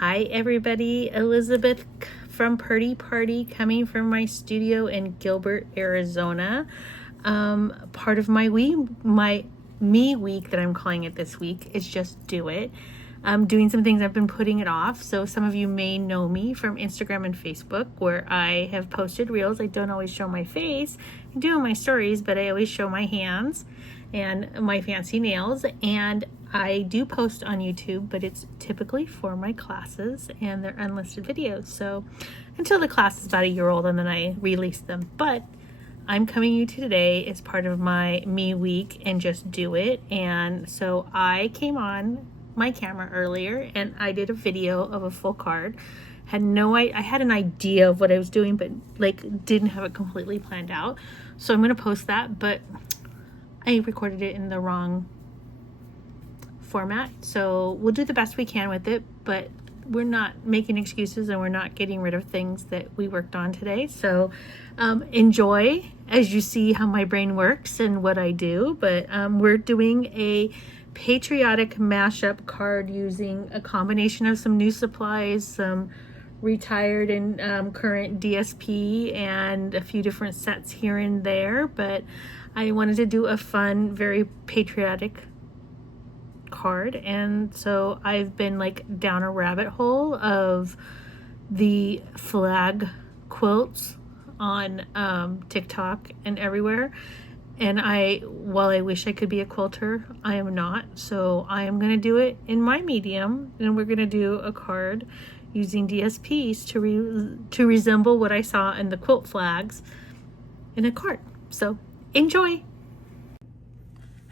Hi everybody, Elizabeth from Purdy Party coming from my studio in Gilbert, Arizona. Part of my me week that I'm calling it this week is just do it. I'm doing some things I've been putting it off. So some of you may know me from Instagram and Facebook where I have posted reels. I don't always show my face. I do in my stories, but I always show my hands and my fancy nails. And I do post on YouTube, but it's typically for my classes and they're unlisted videos. So until the class is about a year old and then I release them. But I'm coming to you today as part of my me week and just do it. And so I came on my camera earlier and I did a video of a full card. I had an idea of what I was doing, but like didn't have it completely planned out. So I'm going to post that, but I recorded it in the wrong format. So we'll do the best we can with it, but we're not making excuses and we're not getting rid of things that we worked on today. So enjoy as you see how my brain works and what I do. But we're doing a patriotic mashup card using a combination of some new supplies, some retired and current DSP, and a few different sets here and there. But I wanted to do a fun, very patriotic card, and so I've been like down a rabbit hole of the flag quilts on TikTok and everywhere. And while I wish I could be a quilter, I am not. So I am going to do it in my medium, and we're going to do a card using DSPs to resemble what I saw in the quilt flags in a card. So enjoy.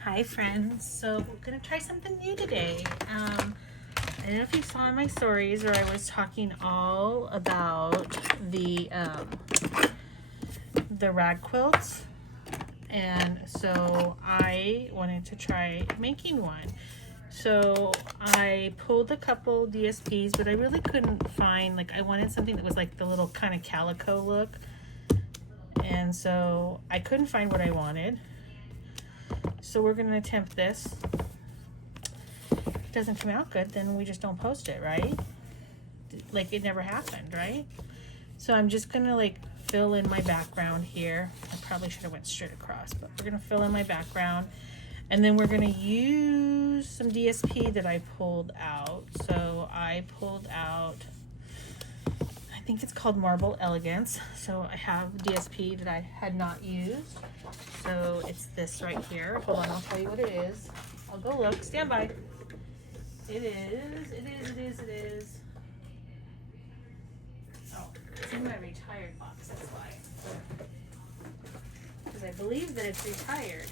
Hi friends, so we're going to try something new today. I don't know if you saw in my stories where I was talking all about the rag quilts, and so I wanted to try making one. So I pulled a couple DSPs, but I really couldn't find, like I wanted something that was like the little kind of calico look, and so I couldn't find what I wanted. So we're going to attempt this. If it doesn't come out good, then we just don't post it, right? Like it never happened, right? So I'm just going to like fill in my background here. I probably should have went straight across, but we're going to fill in my background. And then we're going to use some DSP that I pulled out. So I pulled out, I think it's called Marble Elegance. So I have DSP that I had not used. So it's this right here. Hold on, I'll tell you what it is. I'll go look. Stand by. It is. Oh, it's in my retired box, that's why. Because I believe that it's retired.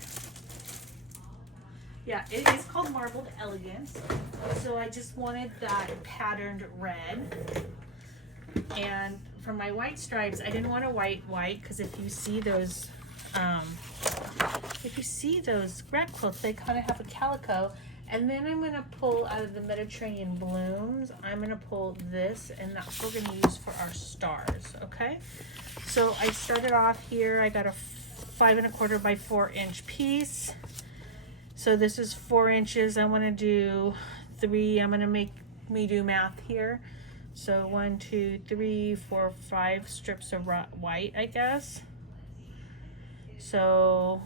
Yeah, it is called Marbled Elegance. So I just wanted that patterned red. And for my white stripes, I didn't want a white because if you see those rag quilts, they kind of have a calico. And then I'm going to pull out of the Mediterranean blooms, I'm going to pull this, and that's what we're going to use for our stars, okay? So I started off here, I got a 5 1/4 by 4 inch piece. So this is 4 inches. I want to do 3, I'm going to make me do math here. So 1, 2, 3, 4, 5 strips of white, I guess. So,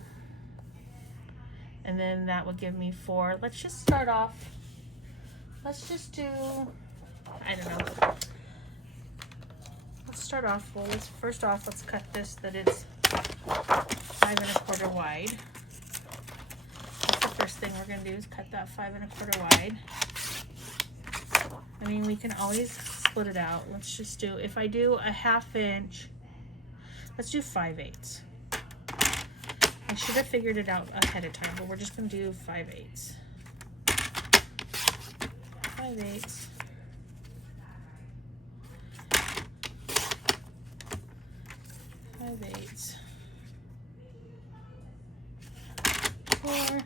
and then that would give me 4. Let's just start off. Let's just do, I don't know. Let's start off, well, first off, let's cut this that it's 5 1/4 wide. That's the first thing we're going to do is cut that 5 1/4 wide. I mean, we can always split it out. Let's just do, if I do a 1/2 inch, let's do 5/8. I should have figured it out ahead of time, but we're just going to do 5/8. 5/8. 5/8. 4,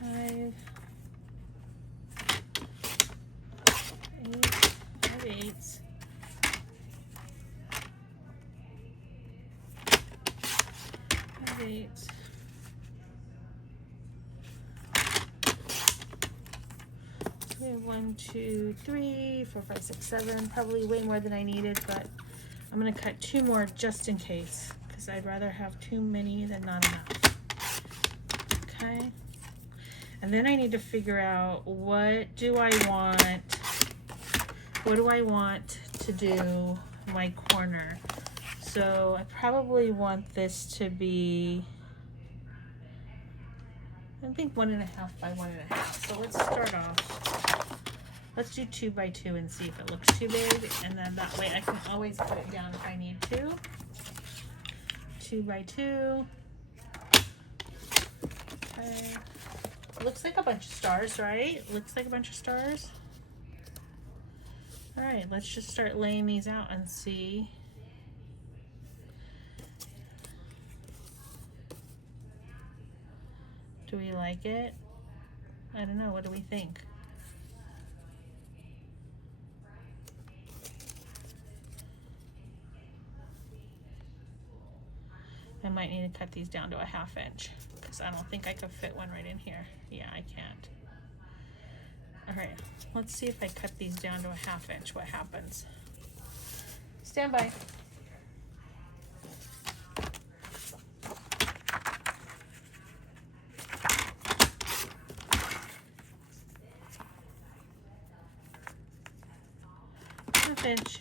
5, 8, 5/8. 5/8. 3, We have 1, 2, 3, 4, 5, 6, 7, probably way more than I needed, but I'm gonna cut 2 more just in case, because I'd rather have too many than not enough. Okay. And then I need to figure out what do I want to do my corner. So I probably want this to be, I think 1.5 by 1.5. So let's start off. Let's do 2 by 2 and see if it looks too big, and then that way I can always cut it down if I need to. 2 by 2. Okay. Looks like a bunch of stars, right? Looks like a bunch of stars. All right, let's just start laying these out and see. Do we like it? I don't know, what do we think? I might need to cut these down to a 1/2 inch because I don't think I could fit one right in here. Yeah, I can't. All right, let's see if I cut these down to a 1/2 inch, what happens. Stand by. Inch.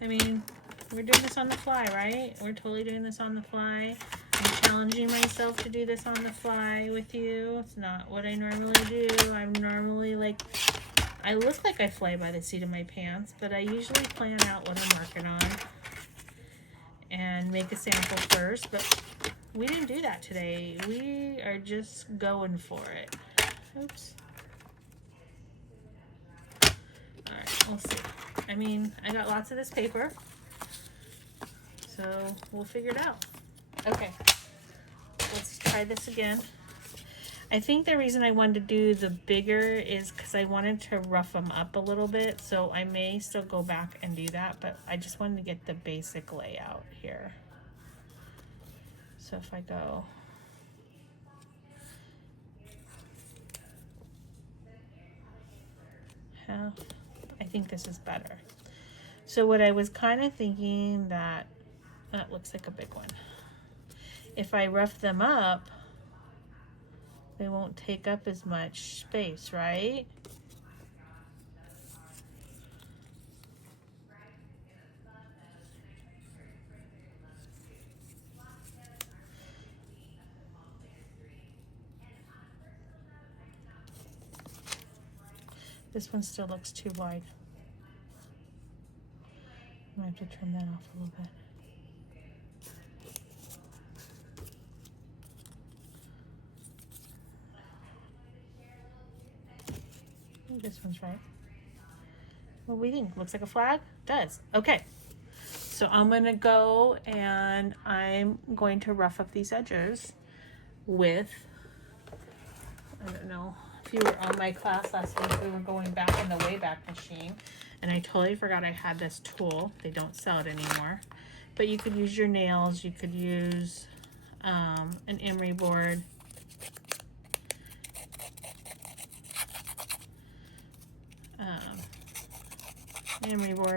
I mean, we're doing this on the fly, right? We're totally doing this on the fly. I'm challenging myself to do this on the fly with you. It's not what I normally do. I'm normally like, I look like I fly by the seat of my pants, but I usually plan out what I'm working on and make a sample first, but we didn't do that today. We are just going for it. Oops. All right, we'll see. I mean, I got lots of this paper, so we'll figure it out. Okay, let's try this again. I think the reason I wanted to do the bigger is because I wanted to rough them up a little bit, so I may still go back and do that, but I just wanted to get the basic layout here. So if I go half, I think this is better. So what I was kind of thinking, that looks like a big one. If I rough them up, they won't take up as much space, right? This one still looks too wide. I might have to trim that off a little bit. I think this one's right. What do we think? Looks like a flag? Does. Okay. So I'm going to go and I'm going to rough up these edges with, I don't know, if you were on my class last week, we were going back in the Wayback Machine, and I totally forgot I had this tool. They don't sell it anymore, but you could use your nails, you could use an emery board,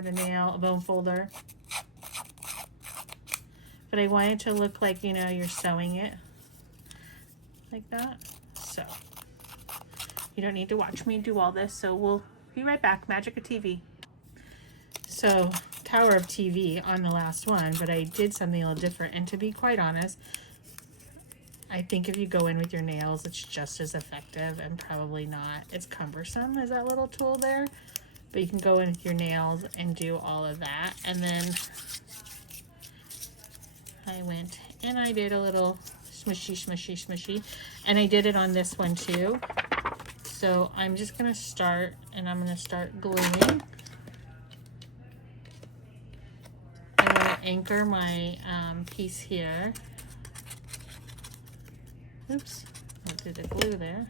a nail, a bone folder. But I want it to look like, you know, you're sewing it like that. So you don't need to watch me do all this, so we'll be right back. Magic of TV. So Tower of TV on the last one, but I did something a little different, and to be quite honest, I think if you go in with your nails, it's just as effective, and probably not. It's cumbersome as that little tool there, but you can go in with your nails and do all of that. And then I went and I did a little smushy, and I did it on this one too. So I'm just gonna start, and I'm gonna start gluing. I want to anchor my piece here. Oops, went through the glue there.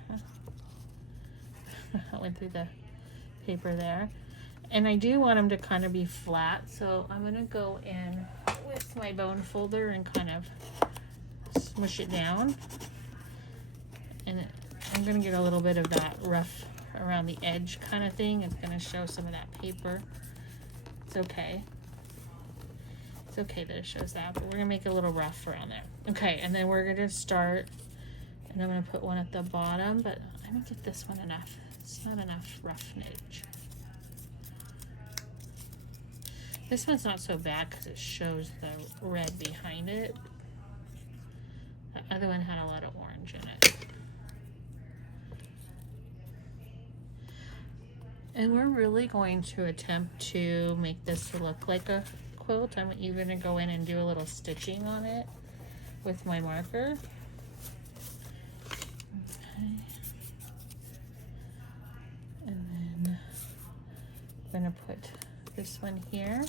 I went through the paper there. And I do want them to kind of be flat, so I'm going to go in with my bone folder and kind of smush it down. And I'm going to get a little bit of that around the edge kind of thing. It's gonna show some of that paper. It's okay. It's okay that it shows that, but we're gonna make it a little rough around there. Okay, and then we're gonna start, and I'm gonna put one at the bottom, but I don't get this one enough. It's not enough roughnage. This one's not so bad because it shows the red behind it. The other one had a lot of orange in it. And we're really going to attempt to make this look like a quilt. I'm even going to go in and do a little stitching on it with my marker. Okay. And then I'm going to put this one here.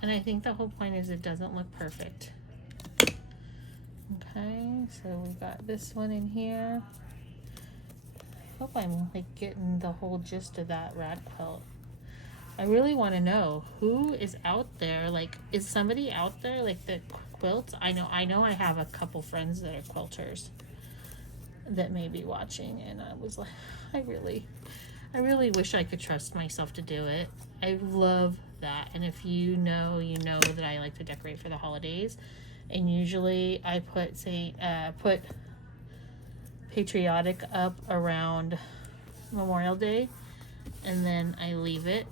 And I think the whole point is it doesn't look perfect. Okay, so we got this one in here. I hope I'm like getting the whole gist of that rad quilt. I really want to know who is out there. Like, is somebody out there like the quilts? I know I have a couple friends that are quilters that may be watching, and I was like, I really wish I could trust myself to do it. I love that. And if you know that I like to decorate for the holidays, and usually I put patriotic up around Memorial Day, and then I leave it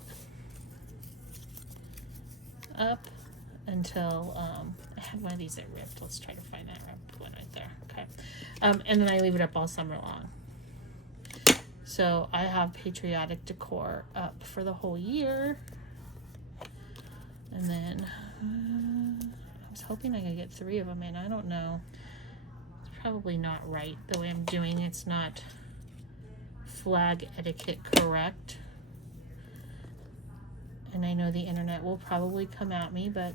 up until I had one of these that ripped. Let's try to find that ripped one right there. Okay. And then I leave it up all summer long. So I have patriotic decor up for the whole year. And then I was hoping I could get 3 of them in. I don't know. It's probably not right the way I'm doing. It's not flag etiquette correct. And I know the internet will probably come at me, but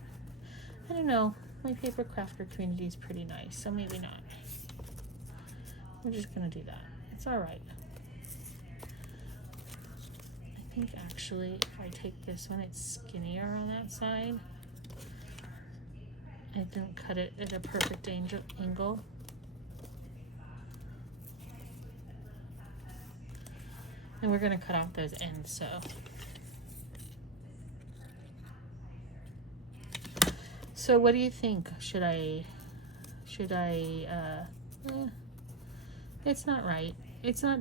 I don't know. My paper crafter community is pretty nice, so maybe not. We're just gonna do that. It's all right. I think actually if I take this one, it's skinnier on that side. I didn't cut it at a perfect angle. And we're gonna cut off those ends, so. So what do you think? Should I, it's not right. It's not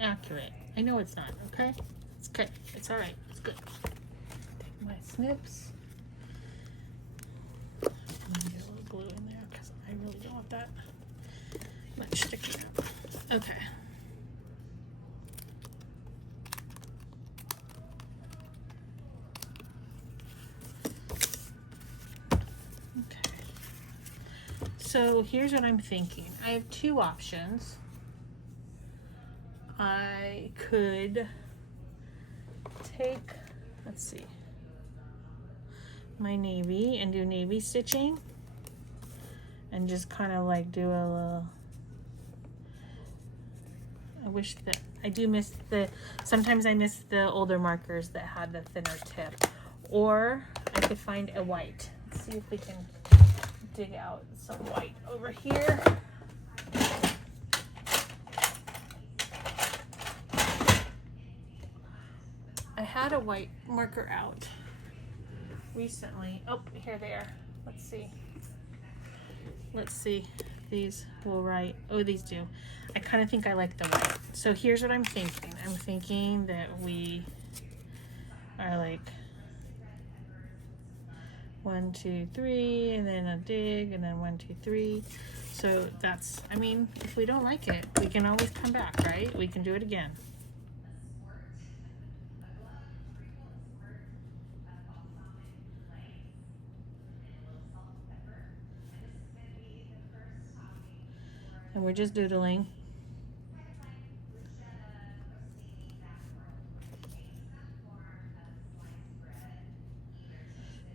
accurate. I know it's not, okay? It's good. It's all right. It's good. Take my snips. I'm gonna get a little glue in there because I really don't want that much sticking up. Okay. So here's what I'm thinking. I have 2 options. I could take, let's see, my navy and do navy stitching and just kind of like do a little, I wish that, I do miss sometimes I miss the older markers that had the thinner tip. Or I could find a white. Let's see if we can dig out some white over here. I had a white marker out recently. Oh, here they are. Let's see. Let's see. These will write. Oh, these do. I kind of think I like the white. So here's what I'm thinking. I'm thinking that we are like 1, 2, 3, and then a dig, and then 1, 2, 3. So that's, I mean, if we don't like it, we can always come back, right? We can do it again. And we're just doodling.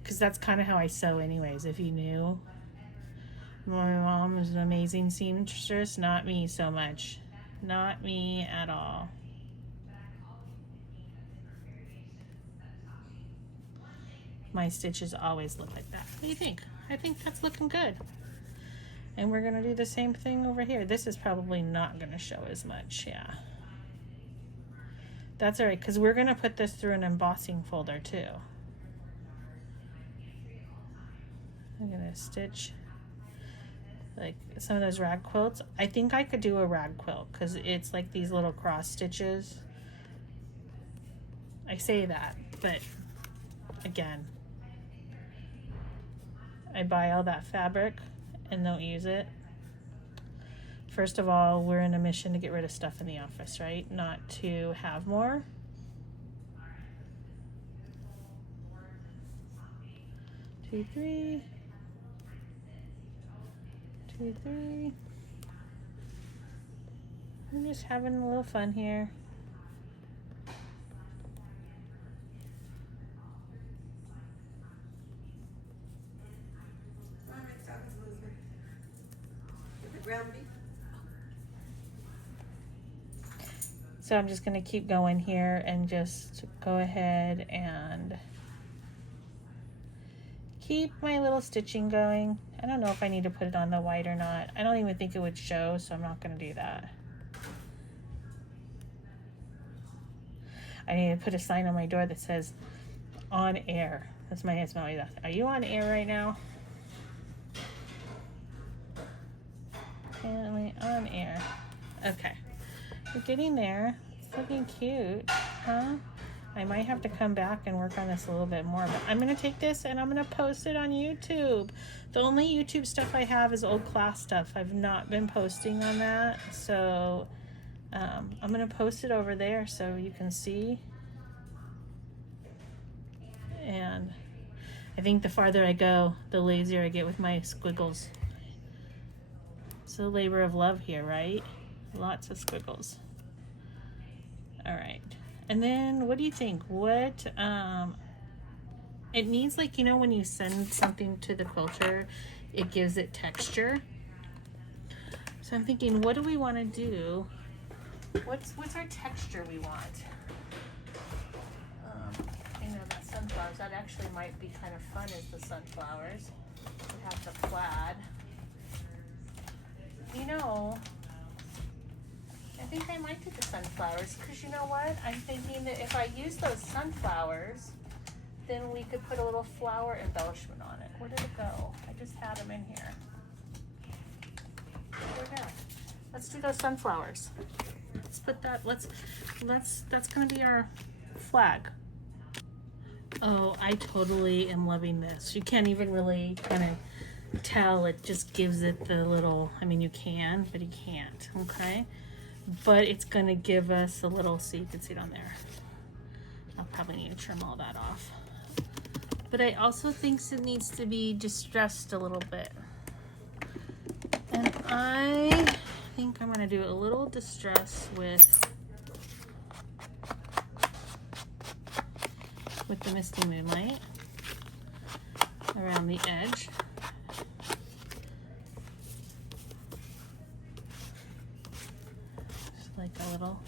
Because that's kind of how I sew anyways, if you knew. My mom is an amazing seamstress, not me so much. Not me at all. My stitches always look like that. What do you think? I think that's looking good. And we're gonna do the same thing over here. This is probably not gonna show as much, yeah. That's all right, because we're gonna put this through an embossing folder too. I'm gonna stitch like some of those rag quilts. I think I could do a rag quilt because it's like these little cross stitches. I say that, but again, I buy all that fabric and don't use it. First of all, we're in a mission to get rid of stuff in the office, right? Not to have more. Two, three. 2, 3. I'm just having a little fun here. So I'm just going to keep going here and just go ahead and keep my little stitching going. I don't know if I need to put it on the white or not. I don't even think it would show, so I'm not going to do that. I need to put a sign on my door that says on air. That's my husband always asks, are you on air right now? Apparently on air. Okay. We're getting there. It's looking cute, huh? I might have to come back and work on this a little bit more, but I'm going to take this and I'm going to post it on YouTube. The only YouTube stuff I have is old class stuff. I've not been posting on that, so I'm going to post it over there so you can see. And I think the farther I go, the lazier I get with my squiggles. It's a labor of love here, right? Lots of squiggles. All right. And then what do you think? What, it needs, like, you know, when you send something to the quilter, it gives it texture. So I'm thinking, what do we want to do? What's our texture we want? You know, that sunflowers, that actually might be kind of fun as the sunflowers. We have the plaid. You know, I think I might do the sunflowers because you know what? I'm thinking that if I use those sunflowers, then we could put a little flower embellishment on it. Where did it go? I just had them in here. Where'd it go? Let's do those sunflowers. Let's put that, that's gonna be our flag. Oh, I totally am loving this. You can't even really kind of tell. It just gives it the little, I mean, you can, but you can't, okay? But it's gonna give us a little, so you can see it on there. I'll probably need to trim all that off. But I also think it needs to be distressed a little bit. And I think I'm gonna do a little distress with the Misty Moonlight around the edge. Just like a little,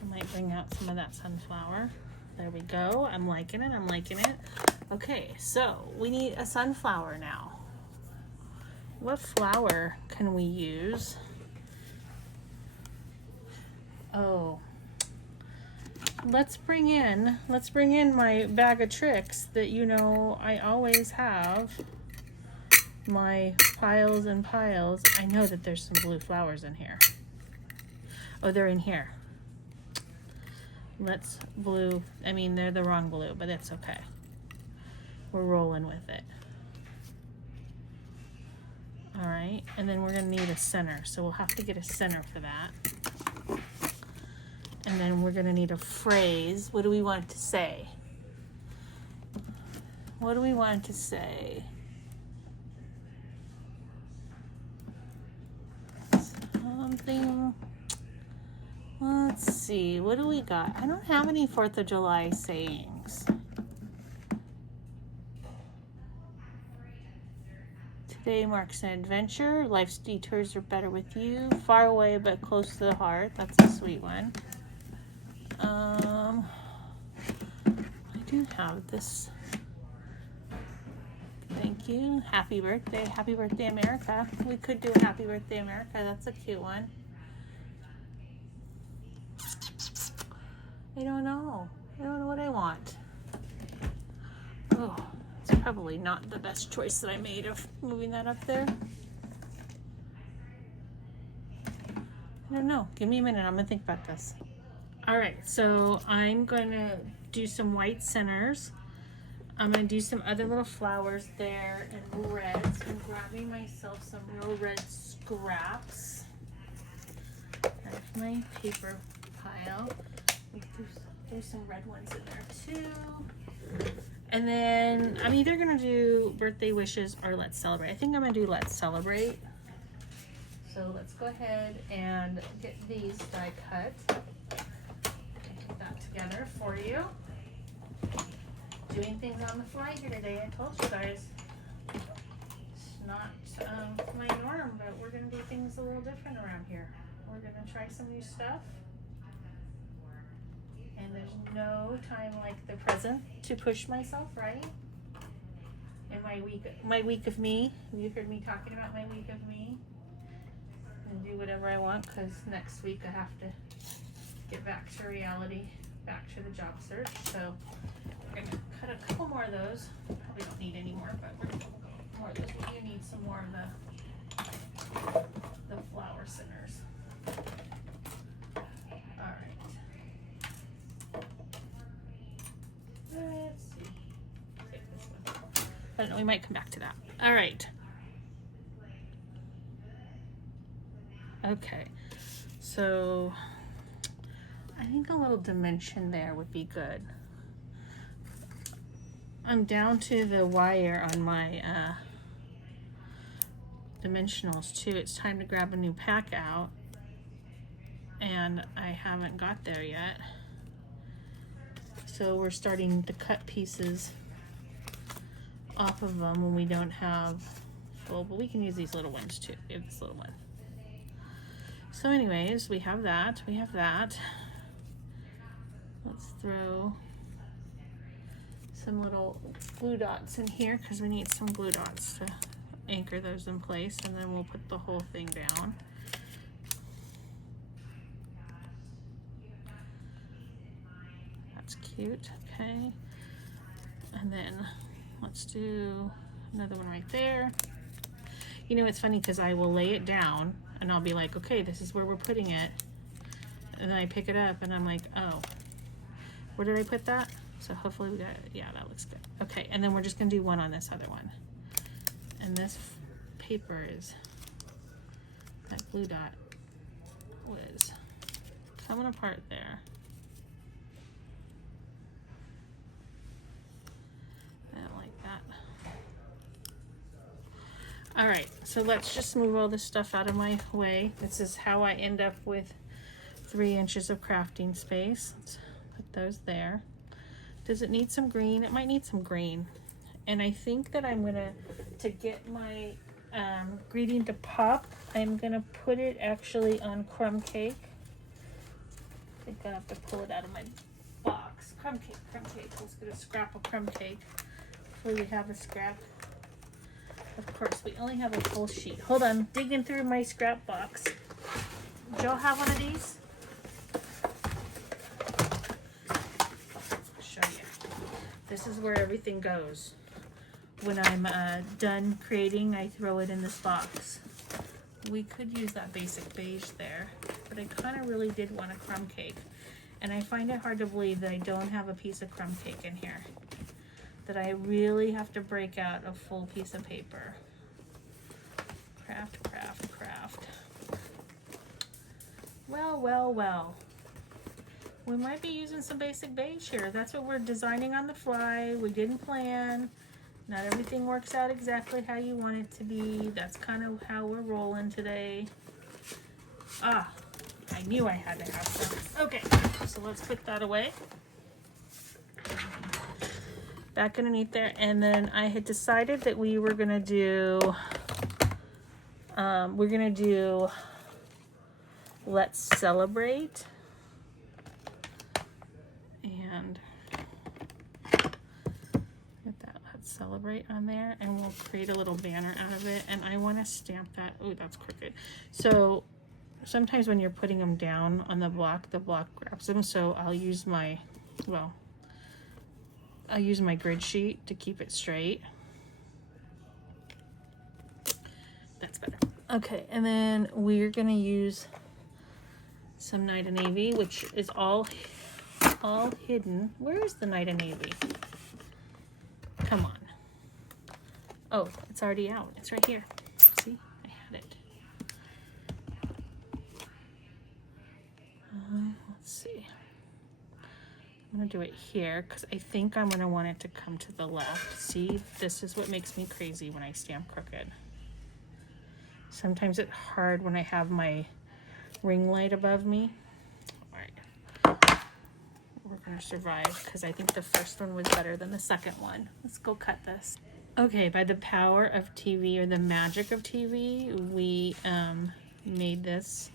I might bring out some of that sunflower. There we go. I'm liking it. I'm liking it. Okay, so we need a sunflower now. What flower can we use? Oh, let's bring in my bag of tricks that, you know, I always have my piles and piles. I know that there's some blue flowers in here. Oh, they're in here. Let's blue, I mean, they're the wrong blue, but it's okay. We're rolling with it. All right, and then we're gonna need a center, so we'll have to get a center for that. And then we're gonna need a phrase. What do we want it to say? What do we want it to say? Something, let's see, what do we got? I don't have any 4th of July sayings. Today marks an adventure. Life's detours are better with you. Far away but close to the heart. That's a sweet one. I do have this thing Thank you. Happy birthday. Happy birthday, America. We could do a happy birthday, America. That's a cute one. I don't know. I don't know what I want. Oh, it's probably not the best choice that I made of moving that up there. I don't know. Give me a minute. I'm going to think about this. All right. So I'm going to do some white centers. I'm going to do some other little flowers there and reds. I'm grabbing myself some real red scraps. There's my paper pile. There's some red ones in there too. And then I'm either going to do birthday wishes or let's celebrate. I think I'm going to do let's celebrate. So let's go ahead and get these die cut. Put that together for you. Doing things on the fly here today. I told you guys it's not my norm, but we're going to do things a little different around here. We're going to try some new stuff. And there's no time like the present to push myself, right? In my week of me. You heard me talking about my week of me. And do whatever I want because next week I have to get back to reality, back to the job search. So we're going to cut a couple more of those. Probably don't need any more, but we're going to cut more of those. We do need some more of the flower centers. All right. Let's see. Take this one. I don't know, we might come back to that. All right. Okay. So I think a little dimension there would be good. I'm down to the wire on my dimensionals too. It's time to grab a new pack out. And I haven't got there yet. So we're starting to cut pieces off of them when we don't have full, but we can use these little ones too. We have this little one. So anyways, we have that. Let's throw some little glue dots in here because we need some glue dots to anchor those in place, and then we'll put the whole thing down. That's cute, okay. And then let's do another one right there. You know, it's funny because I will lay it down and I'll be like, okay, this is where we're putting it. And then I pick it up and I'm like, oh, where did I put that? So hopefully we got it. Yeah, that looks good. Okay, and then we're just gonna do one on this other one. And this paper is, that glue dot was coming apart there. I don't like that. All right, so let's just move all this stuff out of my way. This is how I end up with 3 inches of crafting space. Let's put those there. Does it need some green? It might need some green. And I think that I'm gonna, to get my greeting to pop, I'm gonna put it actually on crumb cake. I think I have to pull it out of my box. Crumb cake. Let's get a scrap of crumb cake. Hopefully we have a scrap. Of course, we only have a full sheet. Hold on, digging through my scrap box. Do y'all have one of these? I'll show you. This is where everything goes. When I'm done creating, I throw it in this box. We could use that basic beige there, but I kind of really did want a crumb cake. And I find it hard to believe that I don't have a piece of crumb cake in here. That I really have to break out a full piece of paper. Craft. Well. We might be using some basic beige here. That's what we're designing on the fly. We didn't plan. Not everything works out exactly how you want it to be. That's kind of how we're rolling today. Ah, I knew I had to have some. Okay, so let's put that away. Back underneath there, and then I had decided that we were gonna do let's celebrate, and get that let's celebrate on there, and we'll create a little banner out of it. And I want to stamp that. Oh, that's crooked. So sometimes when you're putting them down on the block grabs them. So I'll use my, well, I'll use my grid sheet to keep it straight. That's better. Okay, and then we're gonna use some Night of Navy, which is all hidden. Where is the Night of Navy? Come on. Oh, it's already out. It's right here. See, I had it. Let's see. I'm gonna do it here because I think I'm gonna want it to come to the left. See, this is what makes me crazy when I stamp crooked. Sometimes it's hard when I have my ring light above me. All right, we're gonna survive because I think the first one was better than the second one. Let's go cut this. Okay, by the power of TV, or the magic of TV, we made this.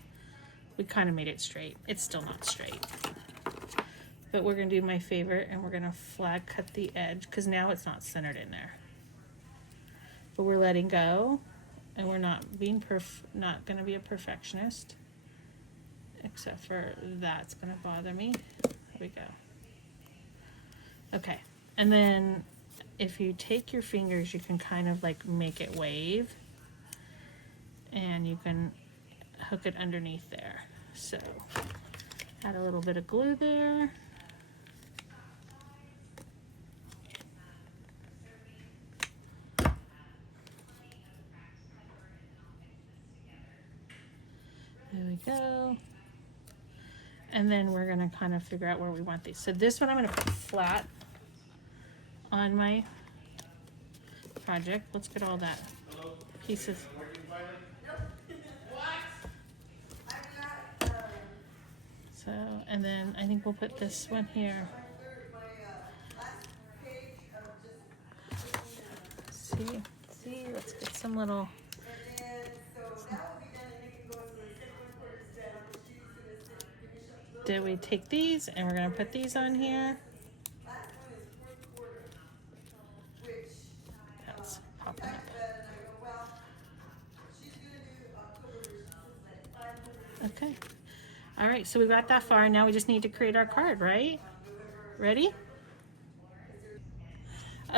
We kind of made it straight. It's still not straight. But we're gonna do my favorite, and we're gonna flag cut the edge because now it's not centered in there. But we're letting go, and we're not being not gonna be a perfectionist, except for that's gonna bother me. There we go. Okay, and then if you take your fingers, you can kind of like make it wave, and you can hook it underneath there. So add a little bit of glue there. There we go. And then we're gonna kind of figure out where we want these. So this one I'm gonna put flat on my project. Let's get all that pieces. So, and then I think we'll put this one here. See, let's get some little. Did we take these and we're gonna put these on here? That's popping up. Okay. All right, so we got that far. Now we just need to create our card, right? Ready?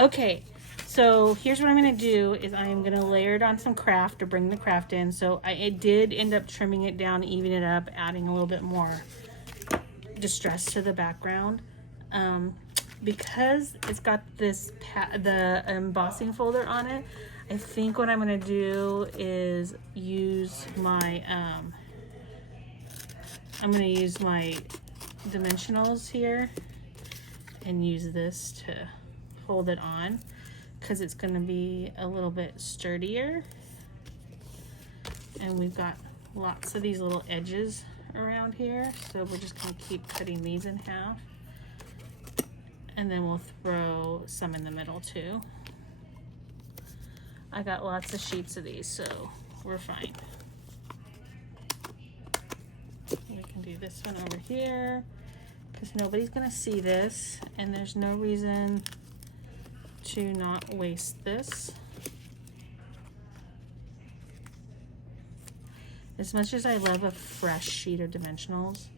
Okay, so here's what I'm gonna do is I'm gonna layer it on some craft to bring the craft in. So I did end up trimming it down, even it up, adding a little bit more distress to the background. Because it's got this the embossing folder on it, I think what I'm gonna do is use my I'm gonna use my dimensionals here and use this to hold it on because it's gonna be a little bit sturdier. And we've got lots of these little edges around here, so we're just gonna keep cutting these in half, and then we'll throw some in the middle too. I got lots of sheets of these, so we're fine. We can do this one over here because nobody's gonna see this, and there's no reason to not waste this. As much as I love a fresh sheet of dimensionals,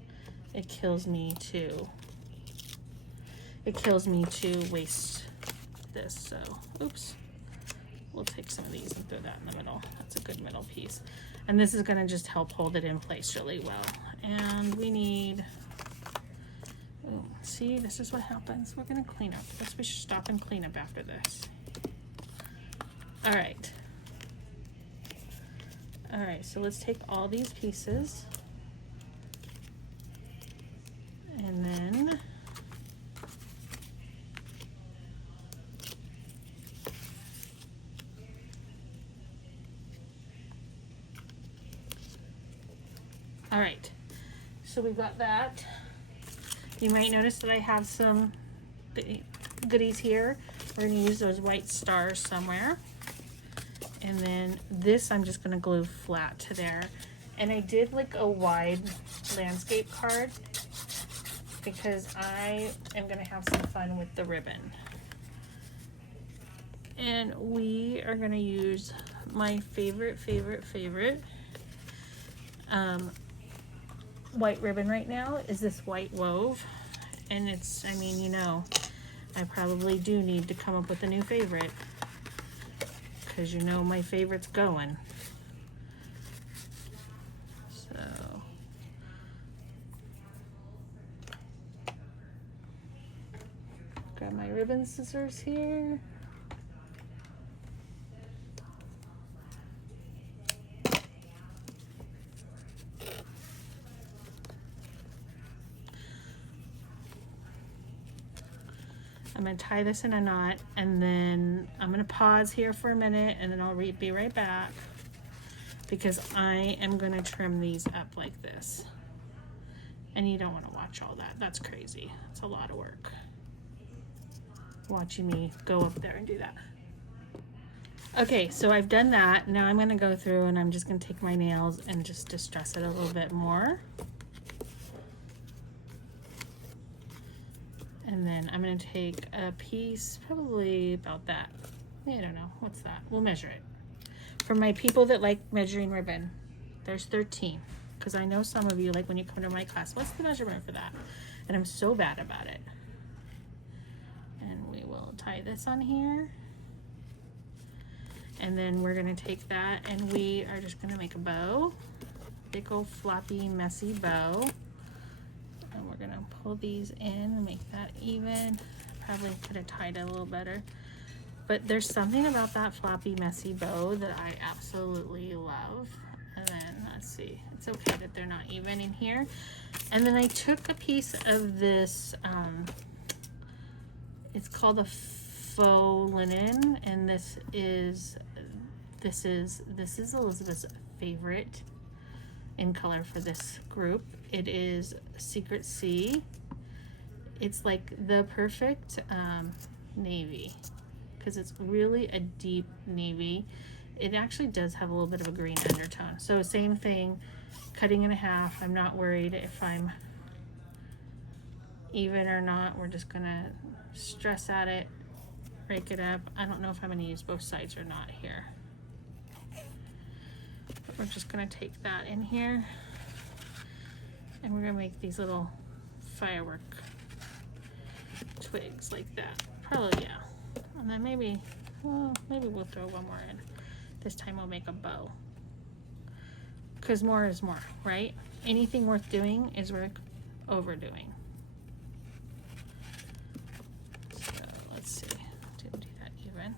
it kills me to waste this. So, oops. We'll take some of these and throw that in the middle. That's a good middle piece. And this is gonna just help hold it in place really well. And we need, oh, see, this is what happens. We're gonna clean up. I guess we should stop and clean up after this. All right. All right, so let's take all these pieces and then all right, so we've got that. You might notice that I have some goodies here. We're gonna use those white stars somewhere. And then this I'm just gonna glue flat to there. And I did like a wide landscape card because I am gonna have some fun with the ribbon. And we are gonna use my favorite white ribbon right now is this white wove. And it's, I mean, you know, I probably do need to come up with a new favorite, because you know my favorite's going. So grab my ribbon scissors here. I'm going to tie this in a knot, and then I'm going to pause here for a minute, and then I'll be right back, because I am going to trim these up like this. And you don't want to watch all that. That's crazy. It's a lot of work watching me go up there and do that. Okay, so I've done that. Now I'm going to go through and I'm just going to take my nails and just distress it a little bit more. And then I'm going to take a piece, probably about that. I don't know, what's that? We'll measure it. For my people that like measuring ribbon, there's 13. Because I know some of you, like when you come to my class, what's the measurement for that? And I'm so bad about it. And we will tie this on here. And then we're going to take that and we are just going to make a bow. Big old floppy, messy bow. And we're gonna pull these in and make that even. Probably could have tied it a little better. But there's something about that floppy, messy bow that I absolutely love. And then, let's see, it's okay that they're not even in here. And then I took a piece of this, it's called a faux linen. And this is Elizabeth's favorite in color for this group. It is Secret Sea. It's like the perfect navy, because it's really a deep navy. It actually does have a little bit of a green undertone. So same thing, cutting in half. I'm not worried if I'm even or not. We're just gonna stress at it, break it up. I don't know if I'm gonna use both sides or not here. But we're just gonna take that in here. And we're gonna make these little firework twigs like that. Probably, yeah. And then maybe, well, maybe we'll throw one more in. This time we'll make a bow. Because more is more, right? Anything worth doing is worth overdoing. So let's see. Didn't do that even.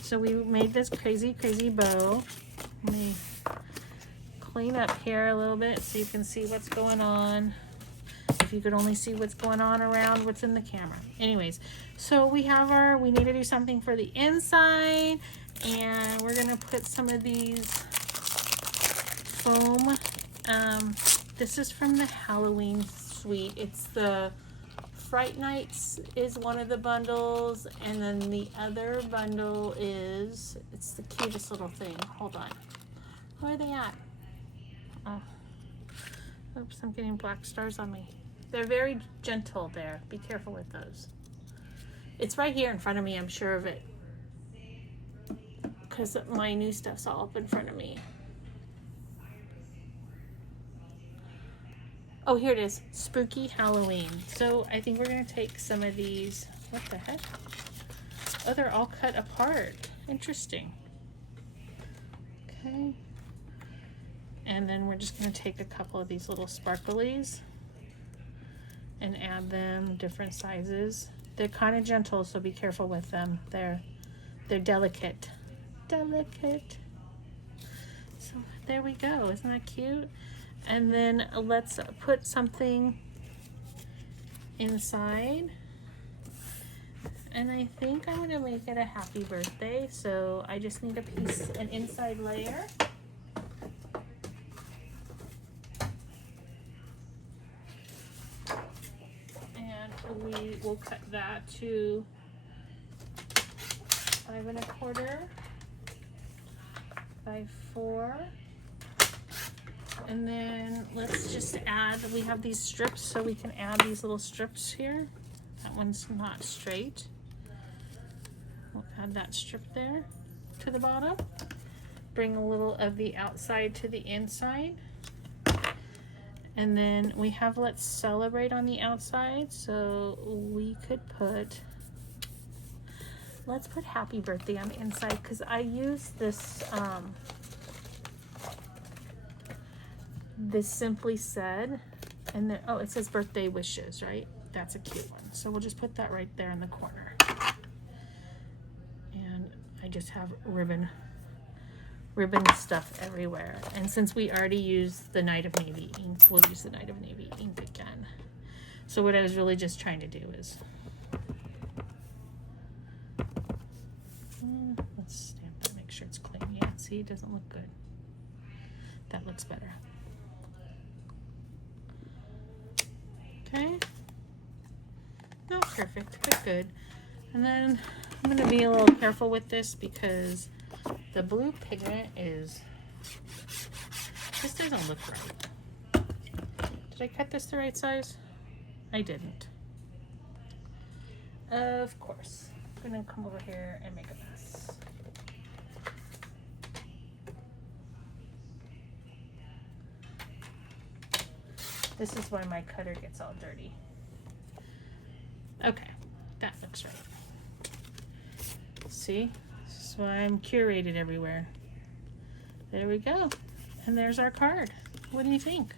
So we made this crazy bow. Let me clean up here a little bit so you can see what's going on. If you could only see what's going on around what's in the camera. Anyways, so we need to do something for the inside, and we're gonna put some of these foam. This is from the Halloween suite. It's the Fright Nights is one of the bundles, and then the other bundle is, it's the cutest little thing. Hold on. Where are they at? Oh. Oops, I'm getting black stars on me. They're very gentle there. Be careful with those. It's right here in front of me, I'm sure of it. Because my new stuff's all up in front of me. Oh, here it is. Spooky Halloween. So I think we're going to take some of these. What the heck? Oh, they're all cut apart. Interesting. Okay. And then we're just going to take a couple of these little sparklies and add them different sizes. They're kind of gentle, so be careful with them. They're delicate. Delicate. So there we go. Isn't that cute? And then let's put something inside. And I think I'm gonna make it a happy birthday. So I just need an inside layer. And we will cut that to 5 1/4 by 4. And then let's just add, we have these strips, so we can add these little strips here. That one's not straight. We'll add that strip there to the bottom. Bring a little of the outside to the inside. And then we have Let's Celebrate on the outside, so we could put, let's put Happy Birthday on the inside, because I use this this Simply Said, and then, oh, it says birthday wishes, right? That's a cute one. So we'll just put that right there in the corner. And I just have ribbon stuff everywhere. And since we already used the Night of Navy ink, we'll use the Night of Navy ink again. So what I was really just trying to do is, let's stamp that, make sure it's clean. Yeah, see, it doesn't look good. That looks better. Okay. Not perfect, but good. And then I'm going to be a little careful with this because the blue pigment is, this doesn't look right. Did I cut this the right size? I didn't. Of course. I'm going to come over here and make a mess. This is why my cutter gets all dirty. Okay, that looks right. See? This is why I'm curated everywhere. There we go. And there's our card. What do you think?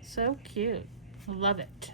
So cute. Love it.